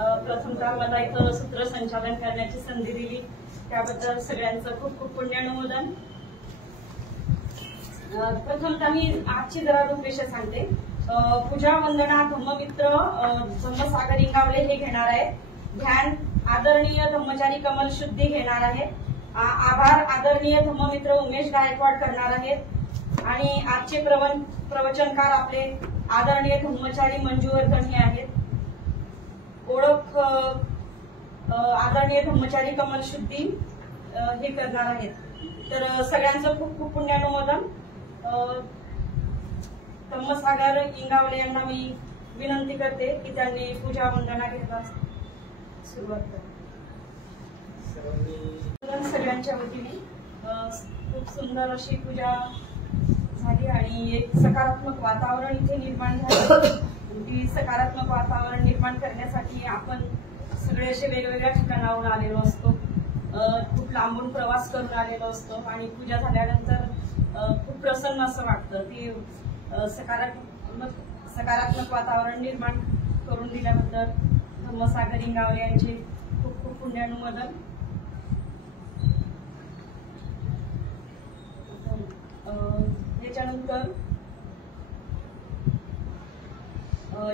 प्रथमतः मला इथं सूत्रसंचालन करण्याची संधी दिली त्याबद्दल सगळ्यांचं खूप खूप पुण्यनुमोदन। प्रथमतः मी आजची जरा रूपरेषा सांगते। पूजा वंदना धम्ममित्र धम्मसागर इंगावले हे घेणार आहेत। ध्यान आदरणीय धम्मचारी कमल शुद्धी घेणार आहेत। आभार आदरणीय धम्ममित्र उमेश गायकवाड करणार आहेत। आणि आजचे प्रवचनकार आपले आदरणीय धम्मचारी मंजूवर्धन हे आहेत। ओळख आदरणीय धम्मचारी कमल शुद्धी हे करणार आहेत। तर सगळ्यांचं खूप खूप पुण्यानुमोदन। धम्मसागर इंगावले यांना मी विनंती करते की त्यांनी पूजा वंदना घ्यायला सुरुवात करा। सगळ्यांच्या वतीने खूप सुंदर अशी पूजा झाली आणि एक सकारात्मक वातावरण इथे निर्माण झालं। ती सकारात्मक वातावरण निर्माण करण्यासाठी आपण सगळे असे वेगवेगळ्या ठिकाणाहून आलेलो असतो, खूप लांबून प्रवास करून आलेलो असतो आणि पूजा झाल्यानंतर खूप प्रसन्न असं वाटतं। ती सकारात्मक वातावरण निर्माण करून दिल्याबद्दल धम्मसागर इंगावले यांचे खूप खूप पुण्यानुमोदन। याच्यानंतर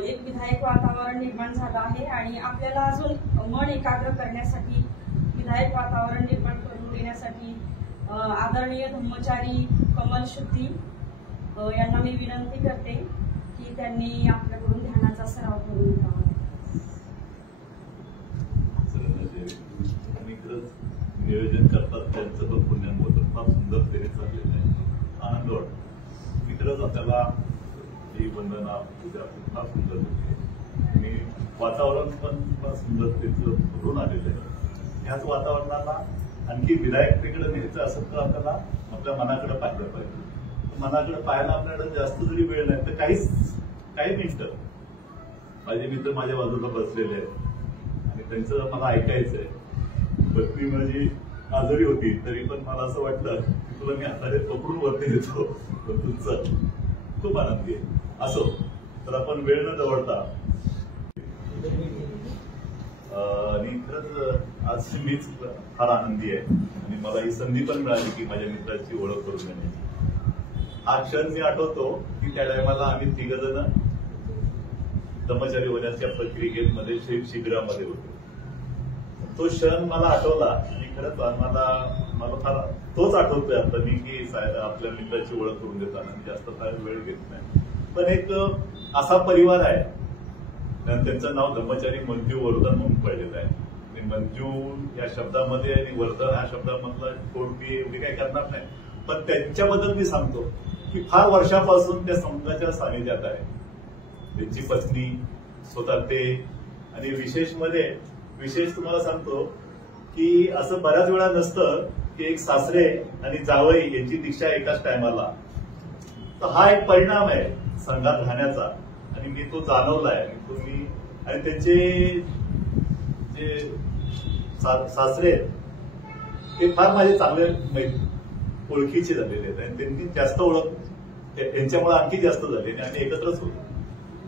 एक विधायक वातावरण निर्माण झालं आहे आणि आपल्याला अजून मन एकाग्र करण्यासाठी विधायक वातावरण निर्माण करून देण्यासाठी आदरणीय धम्मचारी कमल शुद्धी यांना मी विनंती करते की त्यांनी आपल्याकडून ध्यानाचा सराव करून घ्यावा। नियोजन करतात त्यांचं पण पुण्यानुमोदन फार सुंदरतेने चाललेलं आहे। आनंद वाटतो मित्रच आपल्याला ही वंदना पूजा फार सुंदर होते आणि वातावरण पण फार सुंदरतेचं भरून आलेलं आहे। ह्याच वातावरणाला आणखी विधायकतेकडे न्यायचं असेल तर आपल्याला आपल्या मनाकडे पाहिलं पाहिजे। मनाकडे पाहायला आपल्याकडे जास्त जरी वेळ नाही तर काही मिनिटं माझे मित्र माझ्या बाजूला बसलेले आहेत आणि त्यांचं मला ऐकायचंय। पत्नी माझी आजारी होती तरी पण मला असं वाटलं की तुला मी हाताने पकडून वरती येतो पण तुझं खूप आनंदी आहे। असो तर आपण वेळ न दवडता आणि खरंच आज मीच फार आनंदी आहे आणि मला ही संधी पण मिळाली की माझ्या मित्राची ओळख करून देण्याची। हा क्षण मी आठवतो की त्या टायमाला आम्ही तिघजण धम्मचारी होण्याच्या प्रक्रियेमध्ये शिबिरामध्ये होतो। तो क्षण मला आठवला आणि खरंच मला फार तोच आठवतोय आता मी की आपल्या मित्राची ओळख करून देताना मी जास्त फार वेळ घेत नाही। पण एक असा परिवार आहे त्यांचं नाव धम्मचारी मंजू वर्धन म्हणून पडलेलं आहे आणि मंजू या शब्दामध्ये आणि वर्धन ह्या शब्दामधला कोणती एवढी काही करणार नाही पण त्यांच्याबद्दल मी सांगतो की फार वर्षापासून त्या संघाच्या सानिध्यात आहे। त्यांची पत्नी स्वतः ते आणि विशेष तुम्हाला सांगतो की असं बऱ्याच वेळा नसतं की एक सासरे आणि जावई यांची दीक्षा एकाच टायमाला। तर हा एक परिणाम आहे संघात राहण्याचा आणि मी तो जाणवलाय। आणि त्यांचे जे सासरे ते फार माझे चांगले ओळखीचे झालेले आहेत आणि त्यांनी जास्त ओळख त्यांच्यामुळे आणखी जास्त झाली आणि आम्ही एकत्रच होतो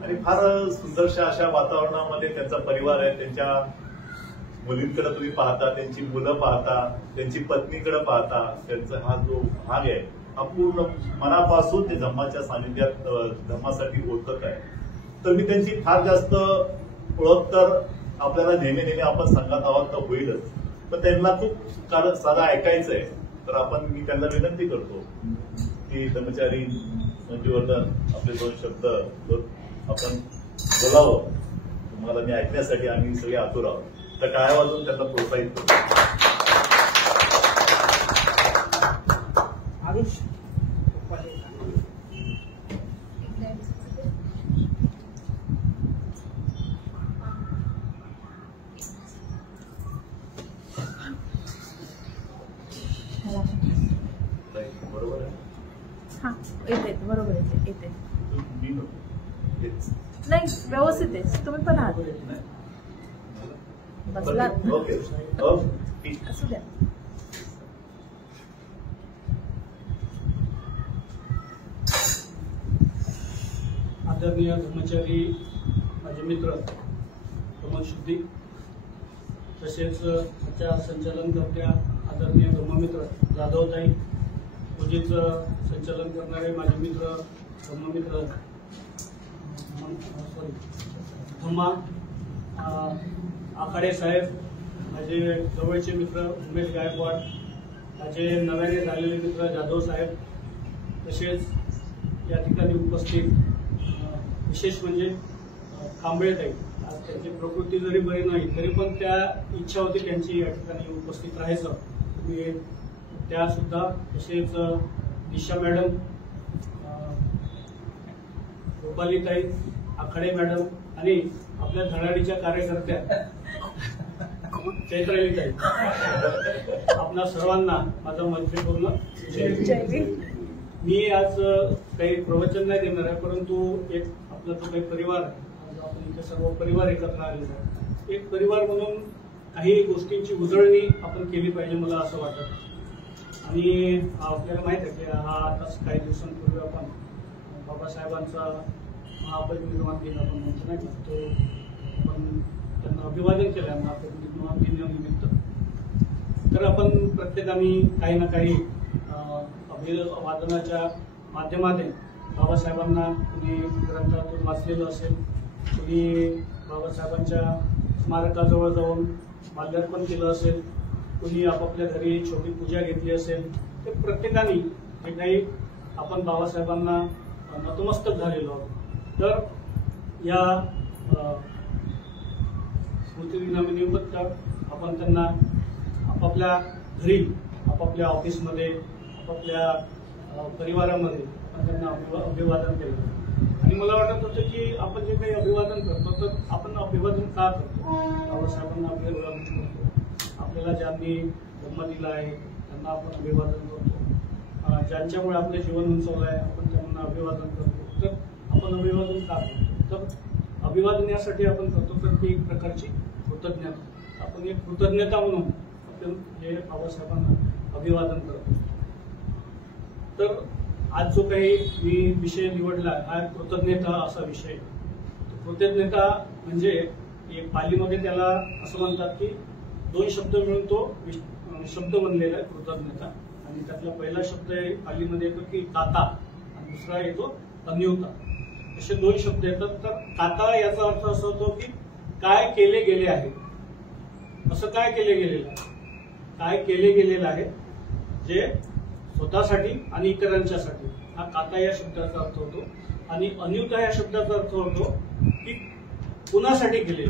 आणि फार सुंदरशा अशा वातावरणामध्ये त्यांचा परिवार आहे। त्यांच्या मुलींकडे तुम्ही पाहता, त्यांची मुलं पाहता, त्यांची पत्नीकडे पाहता, त्यांचा हा जो भाग आहे हा पूर्ण मनापासून ते धम्माच्या सानिध्यात धम्मासाठी ओळखत आहे। तर मी त्यांची फार जास्त ओळख तर आपल्याला नेहमी आपण संघात आहोत तर होईलच पण त्यांना खूप सारं ऐकायचंय तर मी त्यांना विनंती करतो की धम्मचारी मंजूवर्धन आपले दोन शब्द आपण बोलावं। तुम्हाला मी ऐकण्यासाठी आम्ही सगळे आतुर आहोत तर टाळ्या वाजवून त्यांना प्रोत्साहित करतो। बरोबर आहे? हा येते बरोबर येते नाही व्यवस्थित आहे। तुम्ही पण आहात बसलात असू द्या। आदरणीय धम्मचारी माझे मित्र कमलशुद्धी, तसेच आजच्या संचालनकर्त्या आदरणीय धम्ममित्र जाधवताई, पूजेचं संचालन करणारे माझे मित्र धम्ममित्र धम्मा आखाडे साहेब, माझे जवळचे मित्र उमेश गायकवाड, माझे नव्याने झालेले मित्र जाधव साहेब, तसेच या ठिकाणी उपस्थित विशेष म्हणजे कांबळेताई. आज त्यांची प्रकृती जरी बरी नाही तरी पण त्या इच्छा होती त्यांची या ठिकाणी उपस्थित राहायचं, तुम्ही त्या सुद्धा. तसेच दिशा मॅडम, गोपालीताई, आखाडे मॅडम आणि आपल्या धडाडीच्या कार्यकर्त्या चैत्रालीताई, आपल्या सर्वांना माझा मैत्रीपूर्ण जय. मी आज काही प्रवचन नाही देणार आहे, परंतु एक आपला जो काही परिवार, आपण इथे सर्व परिवार एकत्र आलेला आहे, एक परिवार म्हणून काही गोष्टींची उजळणी आपण केली पाहिजे मला असं वाटतं. आणि आपल्याला माहित आहे की हा आताच काही दिवसांपूर्वी आपण बाबासाहेबांचा महापरिनिर्वाण दिन आपण म्हणतो नाही का, तो आपण त्यांना अभिवादन केलं आहे महापरिनिर्वाण दिनानिमित्त. तर आपण प्रत्येकाने काही ना काही अभिवादनाच्या माध्यमातून बाबासाहेबांना कुणी ग्रंथातून वाचलेलं असेल, कुणी बाबासाहेबांच्या स्मारकाजवळ जाऊन माल्यार्पण केलं असेल, कुणी आपापल्या घरी छोटी पूजा घेतली असेल. ते प्रत्येकाने जे काही आपण बाबासाहेबांना नतमस्तक झालेलो आहोत. तर या स्मृतिदिनानिमित्त आपण त्यांना आपापल्या घरी, आपापल्या ऑफिसमध्ये, आपापल्या परिवारामध्ये आपण त्यांना अभिवादन केलं. आणि मला वाटत होतं की आपण जे काही अभिवादन करतो तर आपण अभिवादन का करतो, बाबासाहेबांना अभिवादन करतो. आपल्याला ज्यांनी जन्म दिला आहे त्यांना आपण अभिवादन करतो, ज्यांच्यामुळे आपलं जीवन उंचवलं आहे आपण त्यांना अभिवादन करतो. तर आपण अभिवादन का करतो, तर अभिवादन यासाठी आपण करतो तर ती एक प्रकारची कृतज्ञता, आपण एक कृतज्ञता म्हणून आपण हे बाबासाहेबांना अभिवादन करतो. तर आज जो काही मी विषय निवडला हा कृतज्ञता असा विषय. कृतज्ञता म्हणजे एक पालीमध्ये त्याला असं म्हणतात की दोन शब्द मिळून तो शब्द बनलेला आहे कृतज्ञता. आणि त्यातला पहिला शब्द पालीमध्ये येतो की काता आणि दुसरा येतो अन्योता. असे दोन शब्द येतात. तर काता याचा अर्थ असा होतो की काय केले गेले आहे. असं काय केले गेलेलं आहे, काय केले गेलेलं आहे जे स्वतःसाठी आणि इतरांच्यासाठी, हा काता या शब्दाचा अर्थ होतो. आणि अन्युता या शब्दाचा अर्थ होतो की कुणासाठी केले.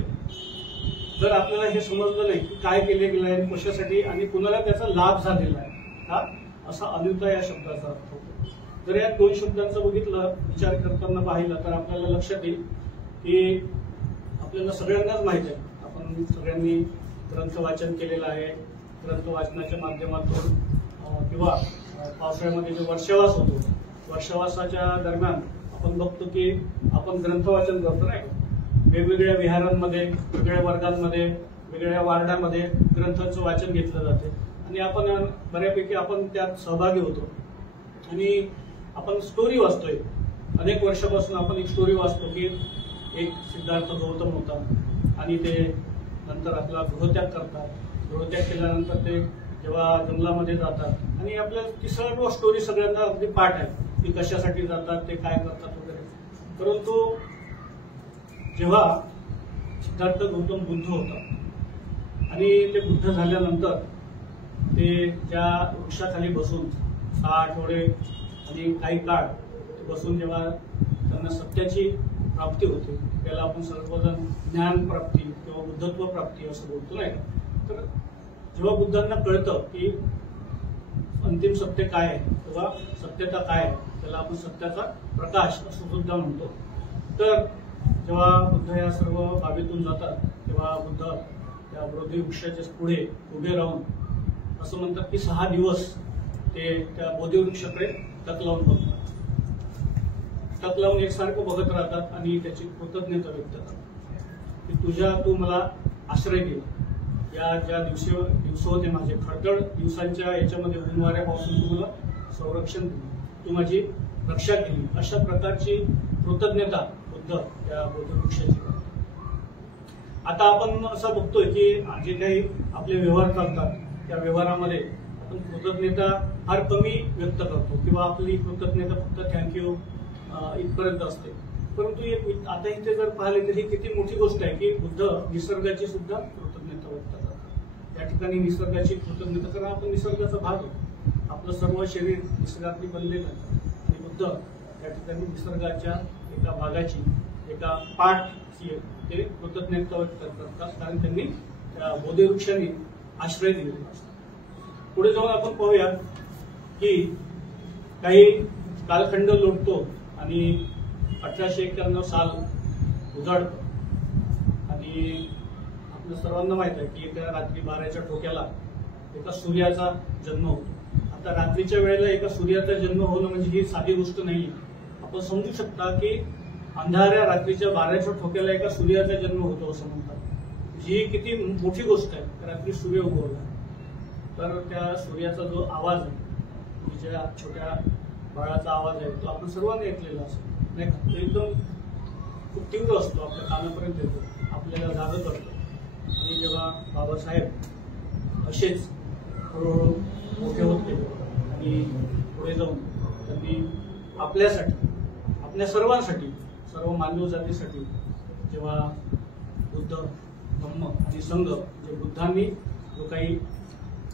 जर आपल्याला हे समजलं नाही की काय केले गेले आहे, कशासाठी आणि कुणाला त्याचा लाभ झालेला आहे, हा असा अन्युता या शब्दाचा अर्थ होतो. जर या दोन शब्दांचा बघितलं, विचार करताना पाहिलं तर आपल्याला लक्षात येईल की आपल्याला सगळ्यांनाच माहित आहे, आपण सगळ्यांनी ग्रंथ वाचन केलेलं आहे. ग्रंथ वाचनाच्या माध्यमातून किंवा पावसाळ्यामध्ये जो वर्षावास होतो, वर्षावासाच्या दरम्यान आपण बघतो की आपण ग्रंथ वाचन करतो नाही. वेगवेगळ्या विहारांमध्ये, वेगवेगळ्या वर्गांमध्ये, वेगवेगळ्या वार्डामध्ये ग्रंथांचं वाचन घेतलं जाते आणि आपण बऱ्यापैकी आपण त्यात सहभागी होतो. आणि आपण स्टोरी वाचतोय. अनेक वर्षापासून आपण एक स्टोरी वाचतो की एक सिद्धार्थ गौतम होता आणि ते नंतर आपला गृहत्याग करतात. गृहत्याग केल्यानंतर ते जेव्हा जंगलामध्ये जातात आणि आपल्याला ती सर्व स्टोरी सगळ्यांना अगदी पाठ आहे की कशासाठी जातात, ते काय करतात वगैरे. परंतु जेव्हा सिद्धार्थ गौतम बुद्ध होता आणि ते बुद्ध झाल्यानंतर ते ज्या वृक्षाखाली बसून 6 आठवडे आणि काही काळ बसून जेव्हा त्यांना सत्याची प्राप्ती होते, त्याला आपण सर्वजण ज्ञान प्राप्ती किंवा बुद्धत्व प्राप्ती असं बोलतो नाही का. तर जेव्हा बुद्धांना कळतं की अंतिम सत्य काय आहे किंवा सत्यता काय आहे, त्याला आपण सत्याचा प्रकाश असं सुद्धा म्हणतो. तर जेव्हा बुद्ध या सर्व बाबीतून जातात तेव्हा बुद्ध त्या बोधी वृक्षाच्या पुढे उभे राहून असं म्हणतात की 6 दिवस ते त्या बोधी वृक्षाकडे टक लावून बघतात. टक लावून एकसारखं बघत राहतात आणि त्याची कृतज्ञता व्यक्त करतात की तू मला आश्रय दिला. या ज्या दिवस होते माझे खडखड दिवसांच्या याच्यामध्ये ऊन वाऱ्यापासून तू मला संरक्षण दिलं, तू माझी रक्षा केली. अशा प्रकारची कृतज्ञता बुद्ध त्या बोधी वृक्षाची करतात. आता आपण असं बघतोय की जे काही आपले व्यवहार चालतात त्या व्यवहारामध्ये आपण कृतज्ञता फार कमी व्यक्त करतो किंवा आपली कृतज्ञता फक्त थँक्यू इथपर्यंत असते. परंतु आता इथे जर पाहिले तर ही किती मोठी गोष्ट आहे की बुद्ध निसर्गाची सुद्धा कृतज्ञता व्यक्त करतात. या ठिकाणी निसर्गाची कृतज्ञता कारण आपण निसर्गाचा भाग आहे. आपलं सर्व शरीर निसर्गातली बनलेलं आहे आणि बुद्ध त्या ठिकाणी निसर्गाच्या एका भागाची एका पाठची ते कृतज्ञता व्यक्त करतात कारण त्यांनी त्या बोधिवृक्षाने आश्रय दिलेला असतो. पुढे जाऊन आपण पाहूया की काही कालखंड लोटतो आणि 1891 साल उजाडतं आणि आपल्या सर्वांना माहित आहे की एका रात्री 12च्या ठोक्याला एका सूर्याचा जन्म होतो. आता रात्रीच्या वेळेला एका सूर्याचा जन्म होणं म्हणजे ही साधी गोष्ट नाही. आपण समजू शकता की अंधाऱ्या रात्रीच्या 12च्या ठोक्याला एका सूर्याचा जन्म होतो असं म्हणतात. ही किती मोठी गोष्ट आहे. रात्री सूर्य उगवला तर त्या सूर्याचा जो आवाज आहे ज्या छोट्या बाळाचा आवाज आहे तो आपण सर्वांनी ऐकलेला असतो नाही का. तो एकदम खूप तीव्र असतो आपल्या कानापर्यंत येतो आपल्याला जागं करतो. आणि जेव्हा बाबासाहेब असेच हळूहळू मोठे होत गेले आणि पुढे जाऊन त्यांनी आपल्यासाठी आपल्या सर्वांसाठी सर्व मानव जातीसाठी जेव्हा बुद्ध धम्म आणि संघ जे बुद्धांनी जो काही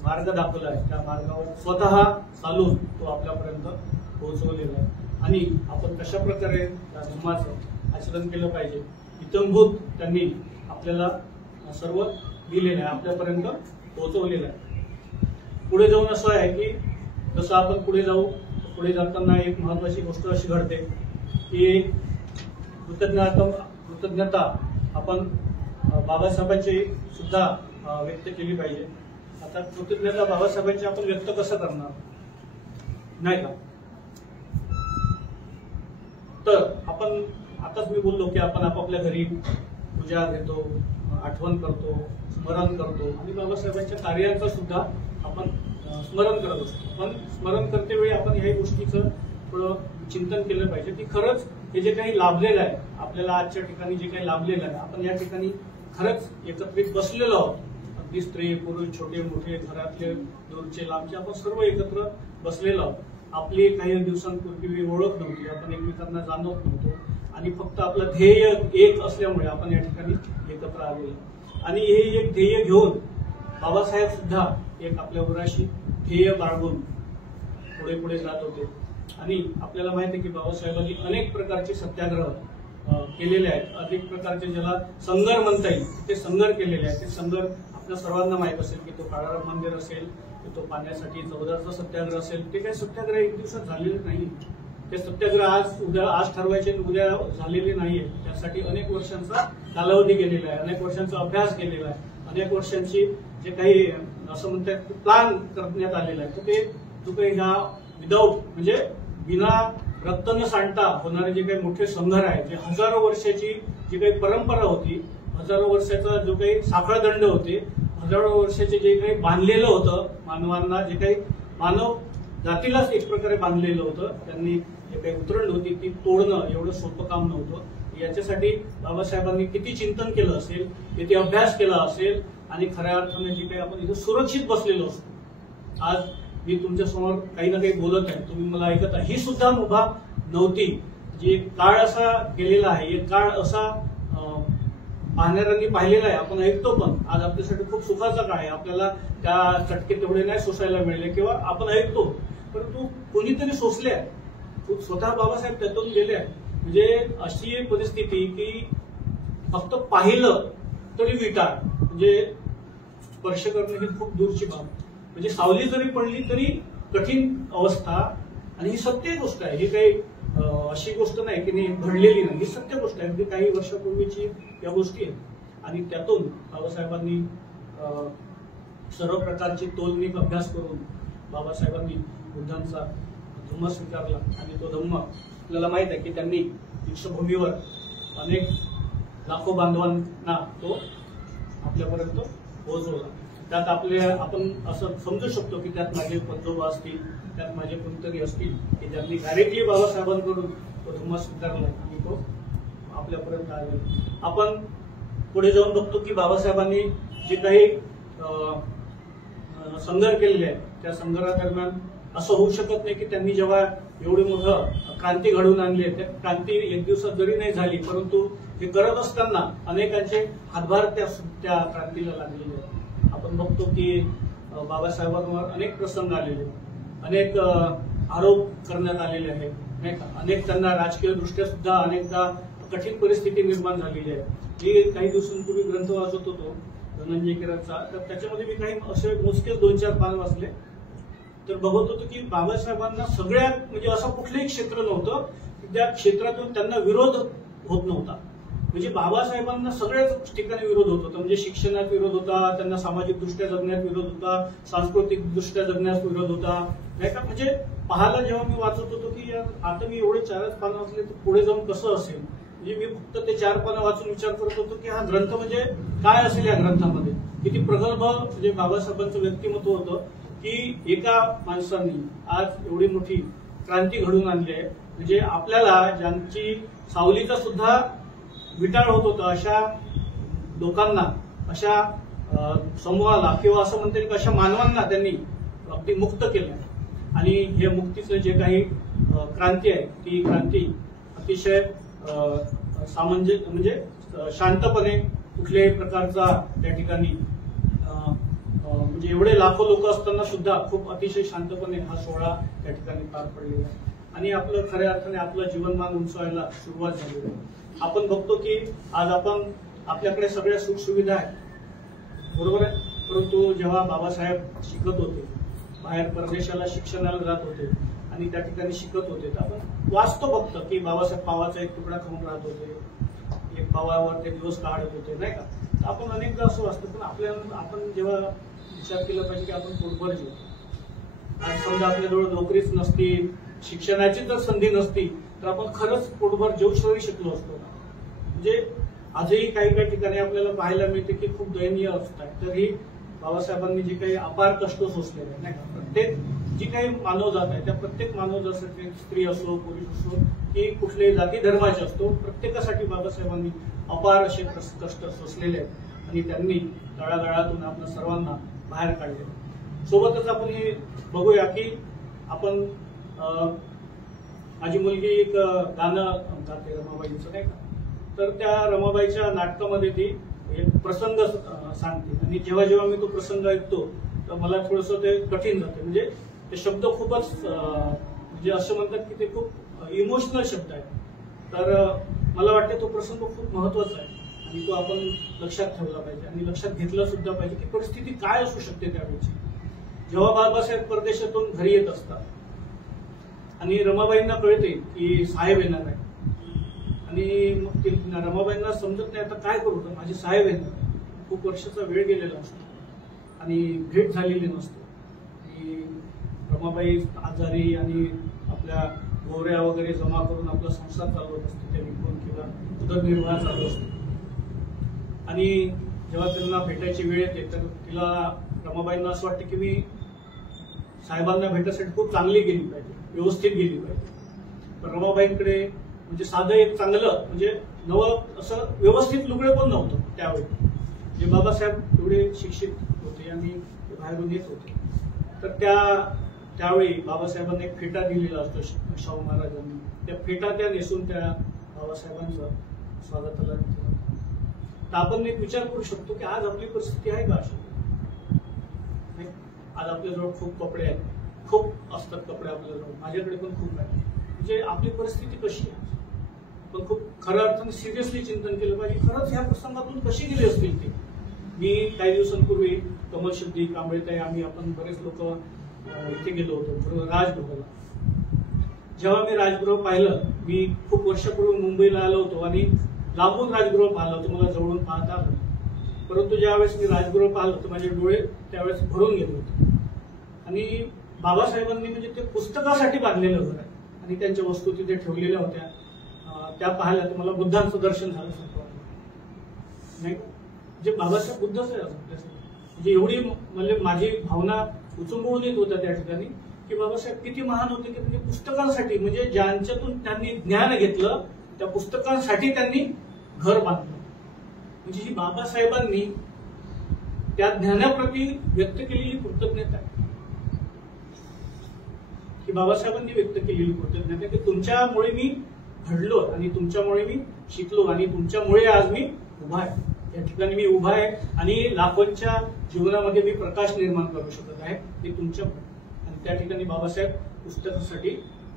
मार्ग दाखवला आहे त्या मार्गावर स्वतः चालून तो आपल्यापर्यंत पोहोचवलेला आहे. आणि आपण कशा प्रकारे त्या धर्माचं आचरण केलं पाहिजे इतंभूत त्यांनी आपल्याला सर्व दिलेलं आहे आपल्यापर्यंत पोहोचवलेलं आहे. पुढे जाऊन असं आहे की जसं आपण पुढे जाऊ पुढे जाताना एक महत्वाची गोष्ट अशी घडते की कृतज्ञता आपण बाबासाहेबांची सुद्धा व्यक्त केली पाहिजे. आता कृतज्ञता बाबासाहेबांची आपण व्यक्त कसं करणार नाही का. तर आपण आताच मी बोललो की आपण आपापल्या घरी पूजा घेतो आठवण करतो स्मरण करतो आणि बाबासाहेबांच्या कार्याचं सुद्धा आपण स्मरण करत असतो. पण स्मरण करते वेळी आपण ह्या गोष्टीचं थोडं चिंतन केलं पाहिजे की खरंच हे जे काही लाभलेलं आहे आपल्याला आजच्या ठिकाणी जे काही लाभलेलं आहे आपण या ठिकाणी खरंच एकत्रित बसलेलो आहोत. अगदी स्त्री पुरुष छोटे मोठे घरातले दूरचे लांबचे आपण सर्व एकत्र बसलेलो आहोत. आपली काही दिवसांपूर्वी ओळख नव्हती आपण एकमेकांना जाणवत नव्हतो आणि फक्त आपलं ध्येय एक असल्यामुळे आपण या ठिकाणी एकत्र आलेलो. आणि हे एक ध्येय घेऊन बाबासाहेब सुद्धा एक आपल्या उराशी ध्येय बाळगून पुढे पुढे जात होते. आणि आपल्याला माहिती आहे की बाबासाहेबांनी अनेक प्रकारचे सत्याग्रह केलेले आहेत. अनेक प्रकारचे ज्याला संघर म्हणता येईल ते संघर केलेले आहेत. ते संघर आपल्या सर्वांना माहित असेल की तो काळाराम मंदिर असेल तो पाण्यासाठी 14चा सत्याग्रह असेल. ते काही सत्याग्रह एक दिवसात झालेले नाही. ते सत्याग्रह आज ठरवायचे उद्या झालेले नाहीये. त्यासाठी अनेक वर्षांचा कालावधी गेलेला आहे अनेक वर्षांचा अभ्यास केलेला आहे अनेक वर्षांची जे काही असं म्हणतात प्लॅन करण्यात आलेला आहे. तर ते जो काही ह्या विदाऊट म्हणजे बिना रक्त न सांडता होणारे जे काही मोठे संघर्ष आहे जे हजारो वर्षाची जी काही परंपरा होती हजारो वर्षाचा जो काही साखळदंड होते हजारो वर्षाचे जे काही बांधलेलं होतं मानवांना जे काही मानव जातीलाच एक प्रकारे बांधलेलं होतं त्यांनी जे काही उतरंड होती ती तोडणं एवढं सोपं काम नव्हतं. याच्यासाठी बाबासाहेबांनी किती चिंतन केलं असेल किती अभ्यास केला असेल आणि खऱ्या अर्थाने जे काही आपण इथं सुरक्षित बसलेलो असतो. आज मी तुमच्या समोर काही ना काही बोलत आहे तुम्ही मला ऐकत आहे ही सुद्धा मुभा नव्हती. जे काळ असा गेलेला आहे एक काळ असा पाहणाऱ्यांनी पाहिलेला आहे आपण ऐकतो पण आज आपल्यासाठी खूप सुखाचा काळ आहे. आपल्याला त्या चटके तेवढे नाही सोसायला मिळले किंवा आपण ऐकतो परंतु कोणीतरी सोसले आहे स्वतः बाबासाहेब त्यातून गेले आहे. म्हणजे अशी एक परिस्थिती की फक्त पाहिलं तरी विटाळ म्हणजे स्पर्श करणं ही खूप दूरची बाब. म्हणजे सावली जरी पडली तरी कठीण अवस्था आणि ही सत्य गोष्ट आहे. ही काही अशी गोष्ट नाही की नाही घडलेली नाही ही सत्य गोष्ट आहे. अगदी काही वर्षापूर्वीची या गोष्टी आहेत आणि त्यातून बाबासाहेबांनी सर्व प्रकारची तोलनिक अभ्यास करून बाबासाहेबांनी बुद्धांचा धम्म स्वीकारला आणि तो धम्म आपल्याला माहित आहे की त्यांनी दीक्षाभूमीवर अनेक लाखो बांधवांना तो आपल्यापर्यंत पोहोचवला. त्यात आपण असं समजू शकतो की त्यात माझे पंजोबा असतील त्यात माझे कोणतरी असतील की ज्यांनी डायरेक्टली बाबासाहेबांकडून तो धम्म स्वीकारला आणि तो आपल्यापर्यंत आलेला. आपण पुढे जाऊन बघतो की बाबासाहेबांनी जे काही संघर्ष केलेले आहे त्या संघर्षादरम्यान असं होऊ शकत नाही की त्यांनी जेव्हा एवढी मोठं क्रांती घडवून आणली आहे, त्या क्रांती एक दिवसात जरी नाही झाली, परंतु हे करत असताना अनेकांचे हातभार त्या क्रांतीला लागलेले आहेत. आपण बघतो की बाबासाहेबांवर अनेक प्रसंग आलेले, अनेक आरोप करण्यात आलेले आहेत, नाही का, अनेक त्यांना राजकीय दृष्ट्या सुद्धा अनेकदा कठीण परिस्थिती निर्माण झालेली आहे. मी काही दिवसांपूर्वी ग्रंथ वाचत होतो धनंजय कीरचा, तर त्याच्यामध्ये मी काही असे मोजकेच 2-4 पान वाचले, तर बघत होतो की बाबासाहेबांना सगळ्यात म्हणजे असं कुठलंही क्षेत्र नव्हतं की त्या क्षेत्रातून त्यांना विरोध होत नव्हता. म्हणजे बाबासाहेबांना सगळ्याच ठिकाणी विरोध होत होता. म्हणजे शिक्षणात विरोध होता, त्यांना सामाजिक दृष्ट्या जगण्यात विरोध होता, सांस्कृतिक दृष्ट्या जगण्यास विरोध होता, नाही का. म्हणजे पाहायला जेव्हा मी वाचत होतो की यार आता मी एवढे 4च पानं वाचले तर पुढे जाऊन कसं असेल, म्हणजे मी फक्त ते 4 पानं वाचून विचार करत होतो की हा ग्रंथ म्हणजे काय असेल. या ग्रंथामध्ये किती प्रगल्भ म्हणजे बाबासाहेबांचं व्यक्तिमत्व होतं की एका माणसांनी आज एवढी मोठी क्रांती घडवून आणली आहे. म्हणजे आपल्याला ज्यांची सावलीचा सुद्धा विटाळ होत होता अशा लोकांना, अशा समूहाला किंवा असं म्हणता येईल अशा मानवांना त्यांनी अगदी मुक्त केलं. आणि हे मुक्तीचं जे काही क्रांती आहे ती क्रांती अतिशय सामंजस्य म्हणजे शांतपणे कुठल्याही प्रकारचा त्या ठिकाणी म्हणजे एवढे लाखो लोक असताना सुद्धा खूप अतिशय शांतपणे हा सोहळा त्या ठिकाणी पार पडलेला आहे. आणि आपलं खऱ्या अर्थाने आपलं जीवनमान उंचावायला सुरुवात झालेली आहे. आपण बघतो की आज आपण आपल्याकडे सगळ्या सुखसुविधा आहेत, बरोबर आहे, परंतु जेव्हा बाबासाहेब शिकत होते, बाहेर परदेशाला शिक्षणाला जात होते आणि त्या ठिकाणी शिकत होते, तर आपण वाचतो फक्त की बाबासाहेब पावाचा एक तुकडा खाऊन राहत होते, एक पावावर ते दिवस काढत होते, नाही का. तर आपण अनेकदा असं वाचतो, पण आपण जेव्हा विचार केला पाहिजे की आपण पोटभर जेवतो. आज समजा आपल्याजवळ नोकरीच नसती, शिक्षणाची जर संधी नसती तर आपण खरंच पोटभर जेवू शकलो असतो. म्हणजे आजही काही ठिकाणी आपल्याला पाहायला मिळते की खूप दयनीय अवस्था आहे, तरी बाबासाहेबांनी जे काही अपार कष्ट सोसलेले आहेत, नाही का, प्रत्येक जी काही मानवजात आहे त्या प्रत्येक मानवजातीसाठी, स्त्री असो पुरुष असो की कुठल्याही जाती धर्माचे असतो, प्रत्येकासाठी बाबासाहेबांनी अपार असे कष्ट सोसलेले आहेत आणि त्यांनी तळागाळातून आपल्या सर्वांना बाहेर काढले. सोबतच आपण हे बघूया की आपण माझी मुलगी एक गाणं गाते रमाबाईचं, नाही का, तर त्या रमाबाईच्या नाटकामध्ये ती एक प्रसंग सांगते आणि जेव्हा जेव्हा मी तो प्रसंग ऐकतो तर मला थोडंसं ते कठीण जाते. म्हणजे ते शब्द खूपच म्हणजे असं म्हणतात की ते खूप इमोशनल शब्द आहेत. तर मला वाटतं तो प्रसंग खूप महत्वाचा आहे आणि तो आपण लक्षात ठेवला पाहिजे आणि लक्षात घेतला सुद्धा पाहिजे की परिस्थिती काय असू शकते त्यावेळेची. जेव्हा बाबासाहेब परदेशातून घरी येत असतात आणि रमाबाईंना कळते की साहेब येणार आहे आणि मग ते रमाबाईंना समजत नाही आता काय करू, तर माझे साहेब येणार. खूप वर्षाचा वेळ गेलेला असतो आणि भेट झालेली नसते आणि रमाबाई आजारी आणि आपल्या गोऱ्या वगैरे जमा करून आपला संसार चालवत असते, त्या विकून किंवा उदरनिर्वाह चालू असतो. आणि जेव्हा त्यांना भेटायची वेळ येते तर तिला रमाबाईंना असं वाटतं की मी साहेबांना भेटायसाठी खूप चांगली गेली पाहिजे, व्यवस्थित गेली पाहिजे. पण रमाबाईंकडे म्हणजे साधं एक चांगलं म्हणजे नवं असं व्यवस्थित लुगडे पण नव्हतं त्यावेळी. जे बाबासाहेब एवढे शिक्षित होते आणि बाहेरून येत होते, तर त्यावेळी बाबासाहेबांना एक फेटा दिलेला असतो शाहू महाराजांनी. त्या फेटा त्या नेसून त्या बाबासाहेबांचं स्वागताला केलं. तर आपण एक विचार करू शकतो की आज आपली परिस्थिती आहे का अशी. आज आपल्याजवळ खूप कपडे आहेत, खूप असतात कपडे आपल्याजवळ, माझ्याकडे पण खूप आहेत. म्हणजे आपली परिस्थिती कशी आहे, पण खूप खऱ्या अर्थाने सिरियसली चिंतन केलं पाहिजे. खरंच ह्या प्रसंगातून कशी गेली असतील ते. मी काही दिवसांपूर्वी कमलशुद्धी कांबळेताई आपण बरेच लोक इथे गेलो होतो राजगृहाला. जेव्हा मी राजगृह पाहिलं, मी खूप वर्षापूर्वी मुंबईला आलो होतो आणि लांबून राजगृह पाहिलं होतं, मला जवळून पाहता आलं. परंतु ज्यावेळेस मी राजगृह पाहिलं तर माझे डोळे त्यावेळेस भरून गेले होते. आणि बाबासाहेबांनी म्हणजे ते पुस्तकासाठी बांधलेलं घर आहे आणि त्यांच्या वस्तू तिथे ठेवलेल्या होत्या, त्या पाहिल्या तर मला बुद्धांचं दर्शन झालं सारखं वाटलं. नाही म्हणजे बाबासाहेब बुद्धच आहे म्हणजे एवढी म्हणजे माझी भावना उचंबळून येत होत्या त्या ठिकाणी की बाबासाहेब किती महान होते की त्यांनी पुस्तकांसाठी म्हणजे ज्यांच्यातून त्यांनी ज्ञान घेतलं त्या पुस्तकांसाठी त्यांनी घर बांधलं. म्हणजे ही बाबासाहेबांनी त्या ज्ञानाप्रती व्यक्त केलेली कृतज्ञता आहे. ही बाबासाहेबांनी व्यक्त केलेली कृतज्ञता की तुमच्यामुळे मी घडलो आणि तुमच्यामुळे मी शिकलो आणि तुमच्यामुळे आज मी उभा आहे. या ठिकाणी मी उभा आहे आणि लाखोंच्या जीवनामध्ये मी प्रकाश निर्माण करू शकत आहे ते तुमच्यामुळे. आणि त्या ठिकाणी बाबासाहेब पुस्तकासाठी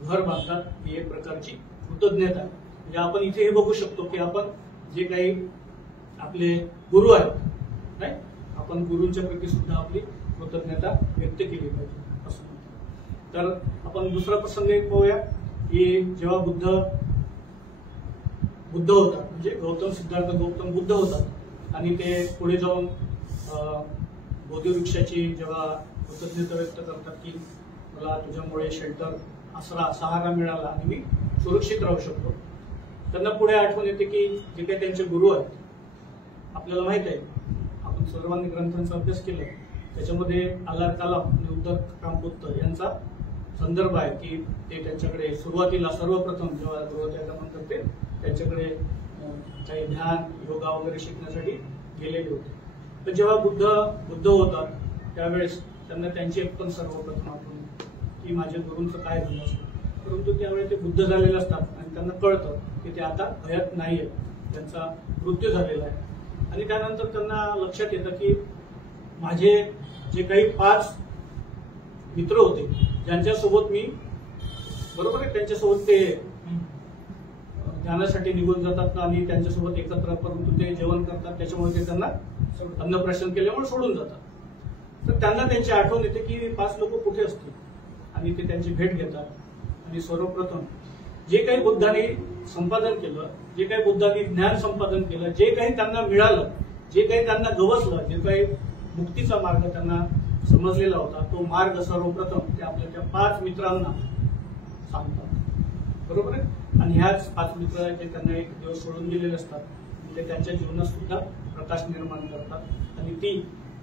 घर बांधतात ही एक प्रकारची कृतज्ञता आहे. म्हणजे आपण इथे हे बघू शकतो की आपण जे काही आपले गुरु आहेत नाही, आपण गुरूंच्या प्रती सुद्धा आपली कृतज्ञता व्यक्त केली पाहिजे असं म्हणतो. तर आपण दुसरा प्रसंग एक पाहूया की जेव्हा बुद्ध होता, म्हणजे गौतम सिद्धार्थ गौतम बुद्ध होतात आणि ते पुढे जाऊन बोधी वृक्षाची जेव्हा कृतज्ञता व्यक्त करतात की मला तुझ्यामुळे शेल्टर आसरा सहारा मिळाला आणि मी सुरक्षित राहू शकतो, त्यांना पुढे आठवण येते की जे काही त्यांचे गुरु आहेत, आपल्याला माहित आहे आपण सर्वांनी ग्रंथांचा अभ्यास केला, त्याच्यामध्ये अल्लाह कलाम आणि उद्धव कामपुत्त यांचा संदर्भ आहे की ते त्यांच्याकडे सुरुवातीला सर्वप्रथम जेव्हा गृहत्यागमन करते त्यांच्याकडे काही ध्यान योगा वगैरे शिकण्यासाठी गेलेले होते. तर जेव्हा बुद्ध होतात त्यावेळेस त्यांना त्यांची एक पण सर्वप्रथम आठवण की माझ्या गुरूंचं काय झालं असतं. परंतु त्यावेळी ते बुद्ध झालेले असतात आणि त्यांना कळतं की ते आता हयात नाहीये, त्यांचा मृत्यू झालेला आहे. आणि त्यानंतर त्यांना लक्षात येतं की माझे जे काही 5 मित्र होते ज्यांच्यासोबत मी बरोबर आहे त्यांच्यासोबत ते ध्यानासाठी निघून जातात आणि त्यांच्यासोबत एकत्र परंतु ते जेवण करतात त्याच्यामुळे ते त्यांना अन्नप्राशन केल्यामुळे सोडून जातात. तर त्यांना त्यांची आठवण येते की 5 लोक कुठे असतील आणि ते त्यांची भेट घेतात आणि सर्वप्रथम जे काही बुद्धांनी संपादन केलं, जे काही बुद्धांनी ज्ञान संपादन केलं, जे काही त्यांना मिळालं, जे काही त्यांना गवसलं, जे काही मुक्तीचा मार्ग त्यांना समजलेला होता तो मार्ग सर्वप्रथम ते आपल्या त्या 5 मित्रांना सांगतात. बरोबर आहे. आणि ह्याच 5 मित्र जे त्यांना एक दिवस सोडून गेलेले असतात ते त्यांच्या जीवनात सुद्धा प्रकाश निर्माण करतात आणि ती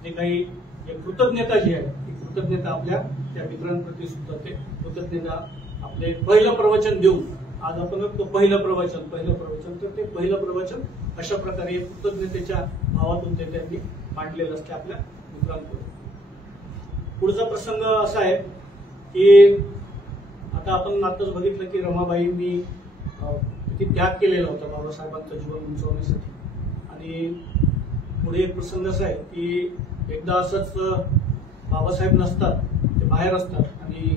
जे काही कृतज्ञता जी आहे ती कृतज्ञता आपल्या त्या मित्रांप्रती सुद्धा ते कृतज्ञता आपले पहिलं प्रवचन देऊन आज आपण बघतो पहिलं प्रवचन तर ते पहिलं प्रवचन अशा प्रकारे कृतज्ञतेच्या भावातून ते त्यांनी मांडलेलं असते आपल्या मित्रांकडून. पुढचा प्रसंग असा आहे की आता आपण आताच बघितलं की रमाबाईंनी किती त्याग केलेला होता बाबासाहेबांचं जीवन उंचवण्यासाठी. आणि पुढे एक प्रसंग असा आहे की एकदा असंच बाबासाहेब नसतात, ते बाहेर असतात आणि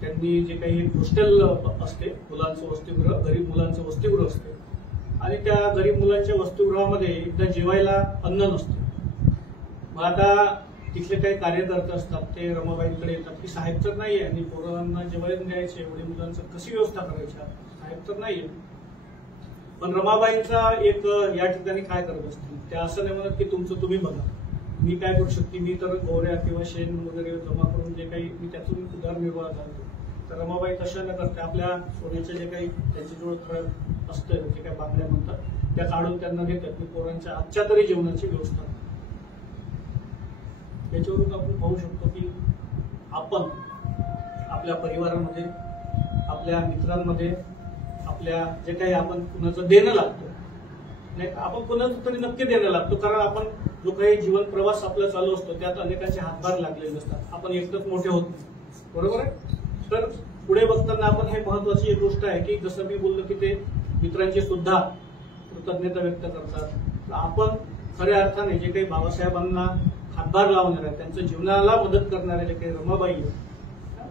त्यांनी जे काही हॉस्टेल असते मुलांचं वसतिगृह, गरीब मुलांचं वसतिगृह असते आणि त्या गरीब मुलांच्या वसतिगृहामध्ये एकदा जेवायला अन्न नसतं. मग आता तिथले काही कार्यकर्ते असतात ते रमाबाईंकडे येतात की साहेब तर नाहीये आणि पोरांना जेवायला द्यायचे, एवढे मुलांचं कशी व्यवस्था करायची, साहेब तर नाहीये. पण रमाबाईंचा एक या ठिकाणी काय करत असतील त्या असं नाही म्हणत की तुमचं तुम्ही बघा, मी काय करू शकते, मी तर गोऱ्या किंवा शेण वगैरे जमा करून जे काही मी त्यातून उदरनिर्वाह करतो. तर रमाबाई तशा न करता आपल्या सोन्याचे जे काही त्यांच्याजवळ खरं असतं जे काही बांगड्या म्हणतात त्या काढून त्यांना देतात की पोरांच्या आजच्या तरी जेवणाची व्यवस्था. याच्यावरून आपण पाहू शकतो की आपण आपल्या परिवारामध्ये, आपल्या मित्रांमध्ये, आपल्या जे काही आपण कुणाचं देणं लागतो नाही आपण कुणाचं तरी नक्की देणं लागतो. कारण आपण जो काही जीवन प्रवास आपला चालू असतो त्यात अनेकांचे हातभार लागलेले असतात. आपण एकटंच मोठे होत नाही. बरोबर आहे. तर पुढे बघताना आपण हे महत्वाची एक गोष्ट आहे की जसं मी बोललो की ते मित्रांची सुद्धा कृतज्ञता व्यक्त करतात. आपण खऱ्या अर्थाने जे काही बाबासाहेबांना हातभार लावणार आहे, त्यांच्या जीवनाला मदत करणारे जे काही रमाबाई आहे,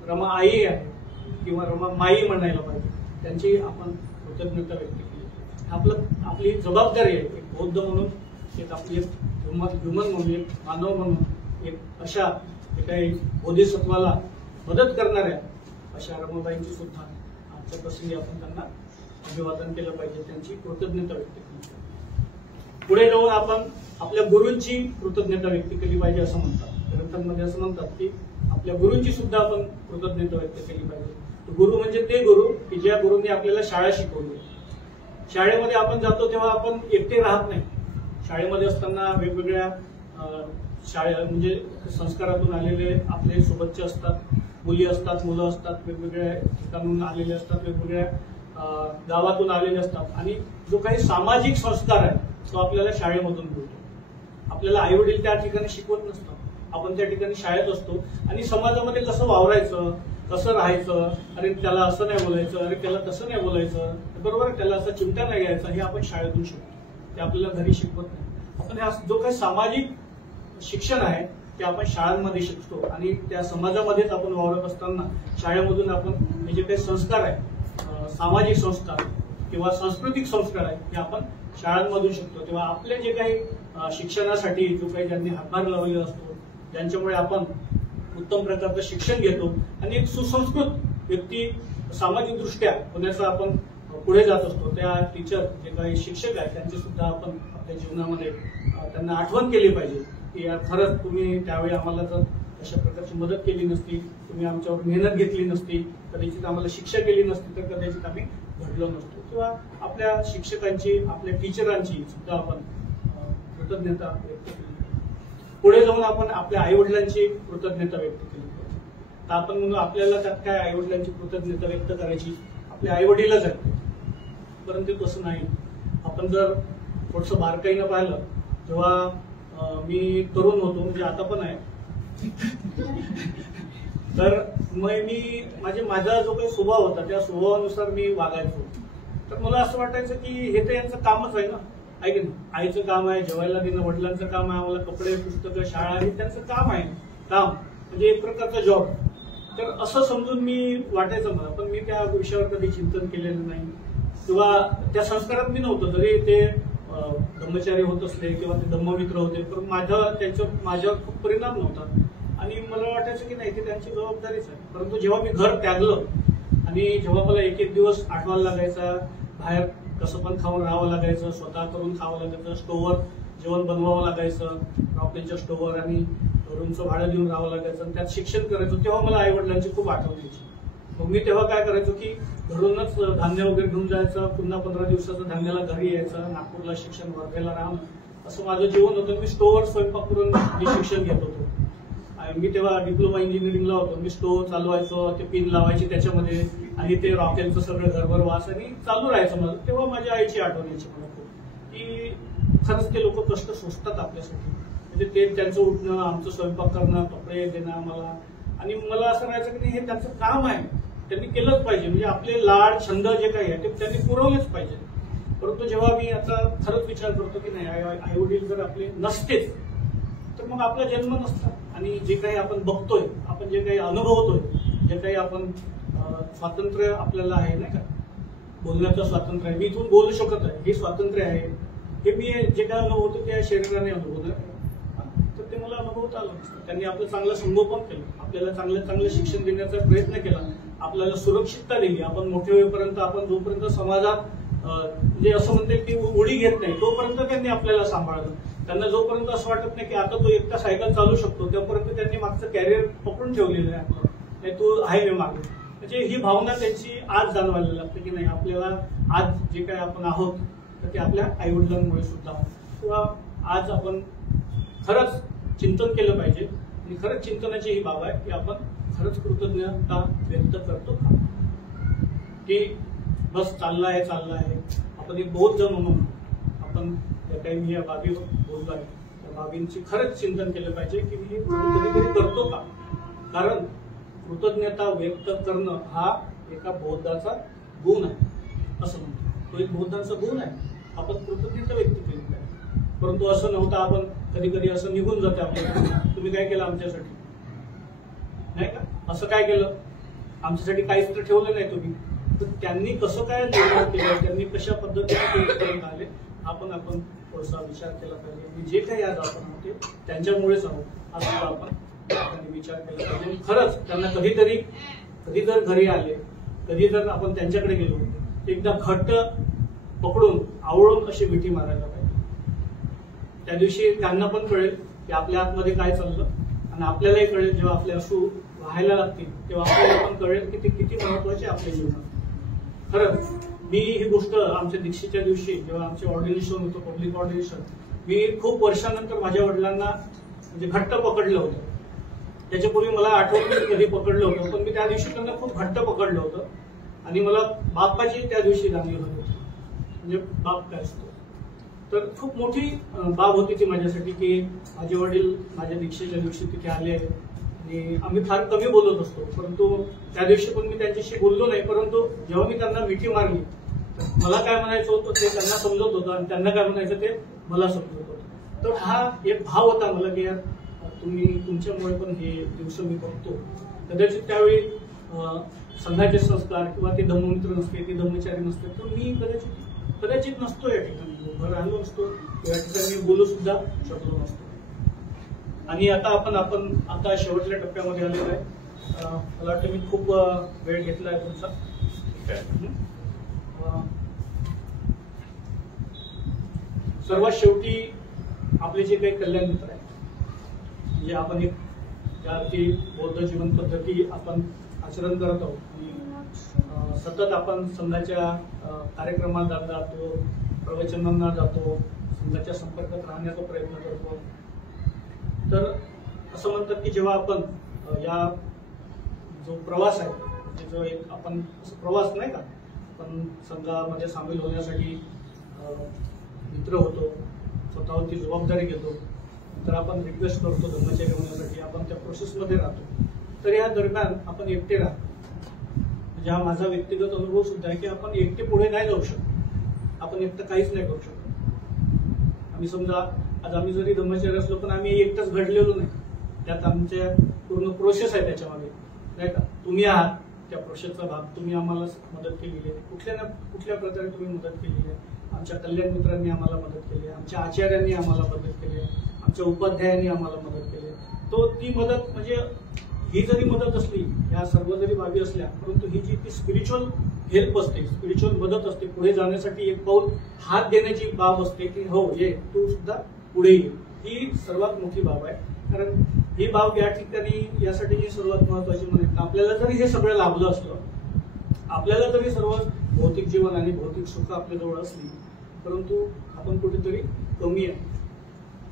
रमा आई आहे किंवा रमा माई म्हणायला पाहिजे, त्यांची आपण कृतज्ञता व्यक्त केली. आपली जबाबदारी आहे एक बौद्ध म्हणून, एक आपली एक ह्युमन म्हणून, एक मानव म्हणून, एक अशा जे काही बोधिसत्वाला मदत करणाऱ्या अशा रमाबाईंची सुद्धा आजच्या प्रसंगी आपण त्यांना अभिवादन केलं पाहिजे, त्यांची कृतज्ञता व्यक्त केली. पुढे जाऊन आपण आपल्या गुरूंची कृतज्ञता व्यक्त केली पाहिजे असं म्हणतात. ग्रंथांमध्ये असं म्हणतात की आपल्या गुरूंची सुद्धा आपण कृतज्ञता व्यक्त केली पाहिजे. गुरु म्हणजे ते गुरु की ज्या गुरूंनी आपल्याला शाळा शिकवली. शाळेमध्ये आपण जातो तेव्हा आपण एकटे राहत नाही. शाळेमध्ये असताना वेगवेगळ्या म्हणजे संस्कारातून आलेले आपले सोबतचे असतात, मुली असतात, मुलं असतात, वेगवेगळ्या ठिकाणून आलेले असतात, वेगवेगळ्या गावातून आलेले असतात आणि जो काही सामाजिक संस्कार आहे तो आपल्याला शाळेमधून मिळतो. आपल्याला आई वडील त्या ठिकाणी शिकवत नसतात, आपण त्या ठिकाणी शाळेत असतो आणि समाजामध्ये कसं वावरायचं, कसं राहायचं, अरे त्याला असं नाही बोलायचं, अरे त्याला तसं नाही बोलायचं, बरोबर, त्याला असं चिमटा नाही घ्यायचा, हे आपण शाळेतून शिकतो. ते आपल्याला घरी शिकवत नाही. आपण हा जो काही सामाजिक शिक्षण आहे ते आपण शाळांमध्ये शिकतो आणि त्या समाजामध्येच आपण वावरत असताना शाळेमधून आपण जे काही संस्कार आहे, सामाजिक संस्कार किंवा सांस्कृतिक संस्कार आहे ते आपण शाळांमधून शिकतो. तेव्हा आपले जे काही शिक्षणासाठी जो काही ज्यांनी हातभार लावलेला असतो, ज्यांच्यामुळे आपण उत्तम प्रकारचं शिक्षण घेतो आणि एक सुसंस्कृत व्यक्ती सामाजिक दृष्ट्या होण्याचा आपण पुढे जात असतो, त्या टीचर जे काही शिक्षक आहेत त्यांची सुद्धा आपण आपल्या जीवनामध्ये त्यांना आठवण केली पाहिजे की यार खरंच तुम्ही त्यावेळी आम्हाला जर अशा प्रकारची मदत केली नसती, तुम्ही आमच्यावर मेहनत घेतली नसती, कदाचित आम्हाला शिक्षा केली नसती तर कदाचित आम्ही घडलो नसतो. किंवा आपल्या शिक्षकांची, आपल्या टीचरांची सुद्धा आपण कृतज्ञता व्यक्त केली. पुढे जाऊन आपण आपल्या आई वडिलांची कृतज्ञता व्यक्त केली पाहिजे. तर आपण म्हणून आपल्याला त्यात काय आई वडिलांची कृतज्ञता व्यक्त करायची, आपले आई वडीलच आहेत, परंतु तसं नाही. आपण जर थोडंसं बारकाईनं पाहिलं, जेव्हा मी तरुण होतो, म्हणजे आता पण आहे, तर मग माझा जो काही स्वभाव होता त्या स्वभावानुसार मी वागायचो. तर मला असं वाटायचं की हे तर यांचं कामच आहे ना, आहे की नाही. आईचं काम आहे जेवायला देणं, वडिलांचं काम आहे आम्हाला कपडे, पुस्तकं, शाळा, हे त्यांचं काम आहे. काम म्हणजे एक प्रकारचा जॉब. तर असं समजून मी वाटायचं मला, पण मी त्या विषयावर कधी चिंतन केलेलं नाही किंवा त्या संस्कारात मी नव्हतो. जरी ते धम्मचारी होत असले किंवा ते धम्ममित्र होते, पण माझ्यावर खूप परिणाम नव्हता आणि मला वाटायचं की नाही ती त्यांची जबाबदारीच आहे. परंतु जेव्हा मी घर त्यागलं आणि जेव्हा मला एक एक दिवस आठवायला लागायचा, बाहेर कसं पण खाऊन राहावं लागायचं, स्वतः करून खावं लागायचं, स्टोव्हवर जेवण बनवावं लागायचं, रॉकेलच्या स्टोव्हवर, आणि रूमचं भाडं देऊन राहावं लागायचं आणि त्यात शिक्षण करायचं, तेव्हा मला आई वडिलांची खूप आठवण यायची. मग मी तेव्हा काय करायचो की घरूनच धान्य वगैरे घेऊन जायचं, पुन्हा 15 दिवसाचं धान्याला घरी यायचं, नागपूरला शिक्षण, वर्धेला राहणं, असं माझं जीवन होतं. मी स्टोव्हवर स्वयंपाक करून शिक्षण घेत होतो. मी तेव्हा डिप्लोमा इंजिनिअरिंगला होतो. मी स्टोव्ह चालवायचो, ते पिन लावायची त्याच्यामध्ये आणि ते रॉकेलचं सगळं घरभर वास आणि चालू राहायचं माझं. तेव्हा माझ्या आईची आठवण यायची मला खूप, की खरंच ते लोक कष्ट सोसतात आपल्यासाठी. म्हणजे ते त्यांचं उठणं, आमचं स्वयंपाक करणं, कपडे देणं आम्हाला, आणि मला असं राहायचं की हे त्यांचं काम आहे, त्यांनी केलंच पाहिजे. म्हणजे आपले लाड, छंद जे काही आहे ते त्यांनी पुरवलेच पाहिजे. परंतु जेव्हा मी आता खरंच विचार करतो की नाही, आई वडील जर आपले नसतेच तर मग आपला जन्म नसता. आणि जे काही आपण बघतोय, आपण जे काही अनुभवतोय, जे काही आपण स्वातंत्र्य आपल्याला आहे नाही का, बोलण्याचं स्वातंत्र्य आहे, मी इथून बोलू शकत आहे, हे स्वातंत्र्य आहे, हे मी जे काय अनुभवतो त्या शरीराने अनुभवलं, तर ते मला अनुभवता आलं नसतं. त्यांनी आपलं चांगलं संगोपन केलं, आपल्याला चांगलं शिक्षण देण्याचा प्रयत्न केला, आपल्याला सुरक्षितता दिली. आपण मोठे होईपर्यंत, आपण जोपर्यंत समाजात म्हणजे असं म्हणते की उडी घेत नाही तोपर्यंत त्यांनी आपल्याला सांभाळलं. त्यांना जोपर्यंत असं वाटत नाही की आता तो एकटा सायकल चालू शकतो, त्यापर्यंत त्यांनी मागचं कॅरियर पकडून ठेवलेलं आहे आपलं, नाही तू आहे मागे. म्हणजे ही भावना त्यांची आज जाणवायला लागते की नाही, आपल्याला आज जे काही आपण आहोत तर ते आपल्या आई वडिलांमुळे सुद्धा. किंवा आज आपण खरंच चिंतन केलं पाहिजे आणि खरंच चिंतनाची ही बाब आहे की आपण खरंच कृतज्ञता व्यक्त करतो का, की बस चाललं आहे. आपण एक बौद्ध म्हणून आपण ज्या काही मी या बाबी बोललो आहे त्या बाबींची खरंच चिंतन केलं पाहिजे की मी कधीतरी करतो का. कारण कृतज्ञता व्यक्त करणं हा एका बौद्धाचा गुण आहे असं म्हणतो. तो एक बौद्धांचा गुण आहे, आपण कृतज्ञता व्यक्त केली पाहिजे. परंतु असं नव्हतं, आपण कधी कधी असं निघून जाते आपल्याला, तुम्ही काय केलं आमच्यासाठी, नाही का, असं काय केलं आमच्यासाठी, काहीच तर ठेवलं नाही तुम्ही. तर त्यांनी कसं काय निर्माण केलं, त्यांनी कशा पद्धतीने पर्यंत आले, आपण थोडासा विचार केला पाहिजे. जे काही आज आपण होते त्यांच्यामुळेच आहोत असं आपण विचार केला पाहिजे. खरंच त्यांना कधी जर घरी आले, कधी जर आपण त्यांच्याकडे गेलो, एकदा घट्ट पकडून आवळून अशी मिठी मारायला पाहिजे. त्या दिवशी त्यांना पण कळेल की आपल्या आतमध्ये काय चाललं, आणि आपल्यालाही कळेल जेव्हा आपले अश्रू व्हायला लागतील तेव्हा आपल्याला पण कळेल की ते किती महत्वाचे आपल्या जीवनात. खरंच मी ही गोष्ट आमच्या दीक्षेच्या दिवशी जेव्हा आमचे ऑर्डिनेशन होतं, पब्लिक ऑर्डिनेशन, मी खूप वर्षानंतर माझ्या वडिलांना म्हणजे घट्ट पकडलं होतं. त्याच्यापूर्वी मला आठवत नाही कधी पकडलं होतं, पण मी त्या दिवशी त्यांना खूप घट्ट पकडलं होतं आणि मला बाप्पाची त्या दिवशी जाणीव होती. म्हणजे बाप काय असतो, तर खूप मोठी बाब होती ती माझ्यासाठी की माझे वडील माझ्या दीक्षेच्या दिवशी तिथे आले आणि आम्ही फार कमी बोलत असतो, परंतु त्या दिवशी पण मी त्यांच्याशी बोललो नाही. परंतु जेव्हा मी त्यांना मिठी मारली मला काय म्हणायचं होतं ते त्यांना समजत होतं आणि त्यांना काय म्हणायचं ते मला समजत होतं. तर हा एक भाव होता मला की यार तुमच्यामुळे पण हे दिवस मी बघतो. कदाचित त्यावेळी संघाचे संस्कार किंवा ते धम्ममित्र नसते, ते धम्मचारी नसते, तर मी कदाचित नसतो या ठिकाणी उभं राहिलो असतो, या ठिकाणी बोलू सुद्धा शकलो नसतो. आणि आता आपण शेवटच्या टप्प्यामध्ये आलेलो आहे. मला वाटतं मी खूप वेळ घेतला आहे तुमचा. सर्वात शेवटी आपले जे काही कल्याण मित्र आहेत, म्हणजे आपण एक ज्या अर्थी बौद्ध जीवन पद्धती आपण आचरण करत आहोत आणि सतत आपण संघाच्या कार्यक्रमाला जातो, प्रवचनांना जातो, संघाच्या संपर्कात राहण्याचा प्रयत्न करतो. तर असं म्हणतात की जेव्हा आपण या जो प्रवास आहे, म्हणजे जो एक आपण प्रवास नाही का, आपण संघामध्ये सामील होण्यासाठी मित्र होतो, स्वतःवरती जबाबदारी घेतो, तर आपण रिक्वेस्ट करतो धर्मचर्य होण्यासाठी, आपण त्या प्रोसेसमध्ये राहतो. तर या दरम्यान आपण एकटे राहतो. म्हणजे हा माझा व्यक्तिगत अनुभव सुद्धा आहे की आपण एकटे पुढे नाही जाऊ शकत, आपण एकटं काहीच नाही करू शकत. आम्ही समजा आज आम्ही जरी धर्मचर्य असलो पण आम्ही एकटंच घडलेलो नाही, त्यात आमच्या पूर्ण प्रोसेस आहे त्याच्यामध्ये, नाही का. तुम्ही आहात त्या प्रोसेसचा भाग, तुम्ही आम्हाला मदत केलेली आहे, कुठल्या ना कुठल्या प्रकारे तुम्ही मदत केलेली आहे. आमच्या कल्याण मित्रांनी आम्हाला मदत केली आहे, आमच्या आचार्यांनी आम्हाला मदत केली आहे, आमच्या उपाध्यायांनी आम्हाला मदत केली आहे. तो ती मदत म्हणजे ही जरी मदत असली, या सर्व जरी बाबी असल्या, परंतु ही जी ती स्पिरिच्युअल हेल्प असते, स्पिरिच्युअल मदत असते, पुढे जाण्यासाठी एक पाऊल हात देण्याची बाब असते की हो ये तू सुद्धा पुढे ये, ही सर्वात मोठी बाब आहे. कारण ही बाब या ठिकाणी यासाठी ही सर्वात महत्वाची म्हणजे आपल्याला जरी हे सगळं लाभलं असलं, आपल्याला जरी सर्व भौतिक जीवन आणि भौतिक सुख आपल्याजवळ असली, परंतु आपण कुठेतरी कमी आहे,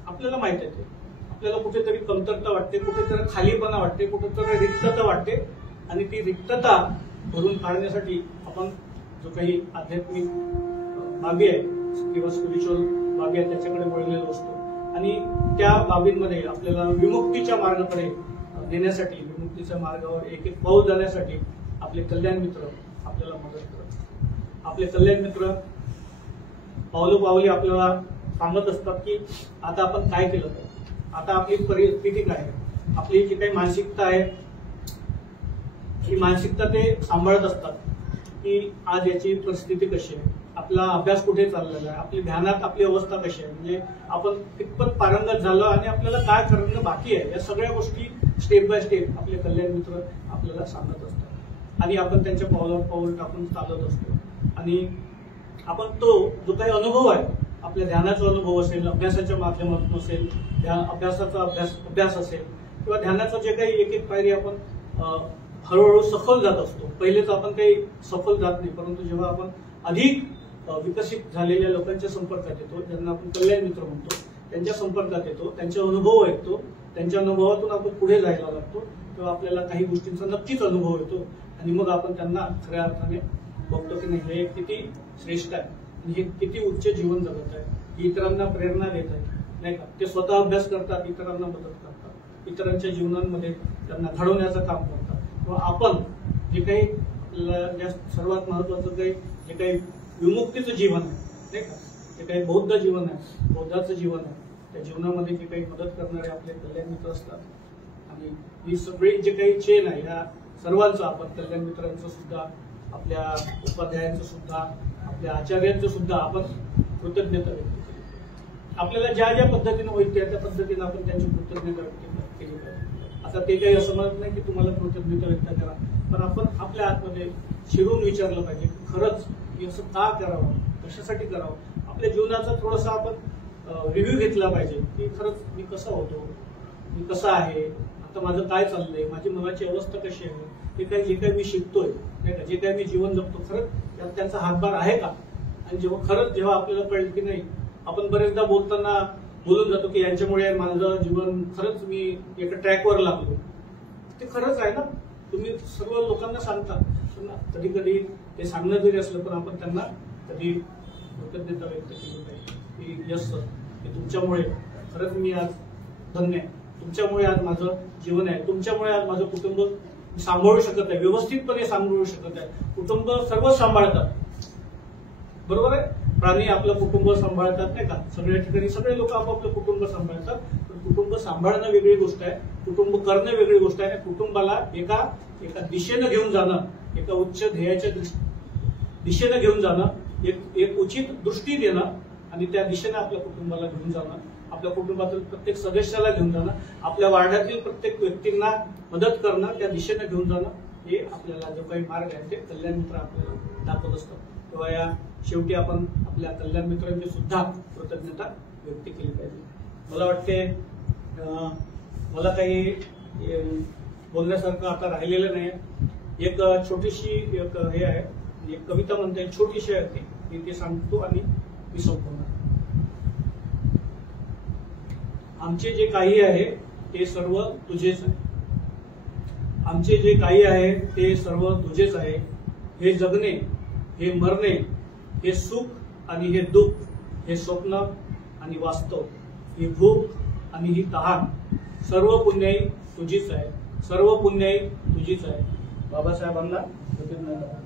आपल्याला माहित आहे. आपल्याला कुठेतरी कमतरता वाटते, कुठेतरी खालीपणा वाटते, कुठेतरी रिक्तता वाटते आणि ती रिक्तता भरून काढण्यासाठी आपण जो काही आध्यात्मिक बाबी आहे किंवा स्पिरिच्युअल बाबी आहे त्याच्याकडे वळलेलो असतो आणि त्या बाबींमध्ये आपल्याला विमुक्तीच्या मार्गाकडे नेण्यासाठी, विमुक्तीच्या मार्गावर एक एक पाऊल जाण्यासाठी आपले कल्याण मित्र आपल्याला मदत करतात. आपले कल्याण मित्र पावलोपावली आपल्याला सांगत असतात की आता आपण काय केलं पाहिजे, आता आपली परिस्थिती काय आहे, आपली जी काही मानसिकता आहे ही मानसिकता ते सांभाळत असतात की आज याची परिस्थिती कशी आहे, आपला अभ्यास कुठे चाललेला आहे, आपली ध्यानात आपली अवस्था कशी आहे, म्हणजे आपण कितपत पारंगत झालो आणि आपल्याला काय करणं बाकी आहे, या सगळ्या गोष्टी स्टेप बाय स्टेप आपले कल्याण मित्र आपल्याला सांगत असतात आणि आपण त्यांच्या पावलावर पाऊल टाकून चालत असतो. आणि आपण तो जो काही अनुभव आहे, आपल्या ध्यानाचा अनुभव असेल, अभ्यासाच्या माध्यमातून असेल, अभ्यासाचा अभ्यास असेल किंवा ध्यानाचं जे काही एक एक पायरी आपण हळूहळू सफल जात असतो. पहिलेच आपण काही सफल जात नाही, परंतु जेव्हा आपण अधिक विकसित झालेल्या लोकांच्या संपर्कात येतो, ज्यांना आपण कल्याण मित्र म्हणतो, त्यांच्या संपर्कात येतो, त्यांचे अनुभव ऐकतो, त्यांच्या अनुभवातून आपण पुढे जायला लागतो, तेव्हा आपल्याला काही गोष्टींचा नक्कीच अनुभव येतो आणि मग आपण त्यांना खऱ्या अर्थाने बघतो की नाही हे किती श्रेष्ठ आहे आणि हे किती उच्च जीवन जगत आहे, इतरांना प्रेरणा देत आहे, नाही का. ते स्वतः अभ्यास करतात, इतरांना मदत करतात, इतरांच्या जीवनांमध्ये त्यांना घडवण्याचं काम करतात. किंवा आपण जे काही सर्वात महत्वाचं जे काही विमुक्तीचं जीवन आहे, नाही का, जे काही बौद्ध जीवन आहे, बौद्धाचं जीवन आहे, त्या जीवनामध्ये जे काही मदत करणारे आपले कल्याण मित्र असतात आणि ही सगळी जे काही चेन आहे या सर्वांचं आपण कल्याण मित्रांचं सुद्धा, आपल्या उपाध्यायांचं सुद्धा, आपल्या आचार्यांचं सुद्धा आपण कृतज्ञता व्यक्त केली. आपल्याला ज्या ज्या पद्धतीने होईल त्या पद्धतीने आपण त्यांची कृतज्ञता व्यक्त केली पाहिजे. आता ते काही असं म्हणत नाही की तुम्हाला कृतज्ञता व्यक्त करा, पण आपण आपल्या आतमध्ये शिरून विचारलं पाहिजे की खरंच मी असं का करावं, कशासाठी करावं. आपल्या जीवनाचा थोडासा आपण रिव्ह्यू घेतला पाहिजे की खरंच मी कसा होतो, मी कसा आहे, आता माझं काय चाललंय, माझी मनाची अवस्था कशी आहे, जे काही मी शिकतोय, नाही का, जे काही मी जीवन जगतो, खरंच यात त्यांचा हातभार आहे का. आणि जेव्हा आपल्याला कळेल की नाही, आपण बरेचदा बोलताना बोलून जातो की यांच्यामुळे माझं जीवन खरंच मी एका ट्रॅकवर लागलो, ते खरंच आहे ना. तुम्ही सर्व लोकांना सांगता, कधी कधी ते सांगणं जरी असलं पण आपण त्यांना कधी कृतज्ञता व्यक्त केली पाहिजे. की यश सर, की तुमच्यामुळे खरंच मी आज धन्य आहे. तुमच्यामुळे आज माझं जीवन आहे. तुमच्यामुळे आज माझं कुटुंब सांभाळू शकत आहे, व्यवस्थितपणे सांभाळू शकत आहे. कुटुंब सर्व सांभाळतात, बरोबर आहे. प्राणी आपलं कुटुंब सांभाळतात नाही का, सगळ्या ठिकाणी सगळे लोक आपापलं कुटुंब सांभाळतात. पण कुटुंब सांभाळणं वेगळी गोष्ट आहे, कुटुंब करणं वेगळी गोष्ट आहे. कुटुंबाला एका दिशेनं घेऊन जाणं, एका उच्च ध्येयाच्या दिशेनं घेऊन जाणं, एक उचित दृष्टी देणं आणि त्या दिशेनं आपल्या कुटुंबाला घेऊन जाणं, आपल्या कुटुंबातील प्रत्येक सदस्याला घेऊन जाणं, आपल्या वार्डातील प्रत्येक व्यक्तींना मदत करणं, त्या दिशेनं घेऊन जाणं, हे आपल्याला जो काही मार्ग आहे ते कल्याण मित्र आपल्याला दाखवत असतं. तेव्हा या शेवटी आपण आपल्या कल्याण मित्रांची सुद्धा कृतज्ञता व्यक्त केली पाहिजे. मला वाटते मला काही बोलण्यासारखं आता राहिलेलं नाही. एक छोटीशी एक हे आहे, एक कविता म्हणते, छोटीशी आहे ती, मी ते सांगतो आणि मी संपवणार. आमचे जे काही आहे ते सर्व तुझेच आहे. आमचे जे काही आहे ते सर्व तुझेच आहे. हे जगणे, हे मरणे, हे सुख आणि हे दुःख, हे स्वप्न आणि वास्तव, ही भूक आणि ही तहान, सर्व पुण्याई तुझीच आहे. सर्व पुण्याई तुझीच आहे. बाबासाहेबांना धन्यवाद.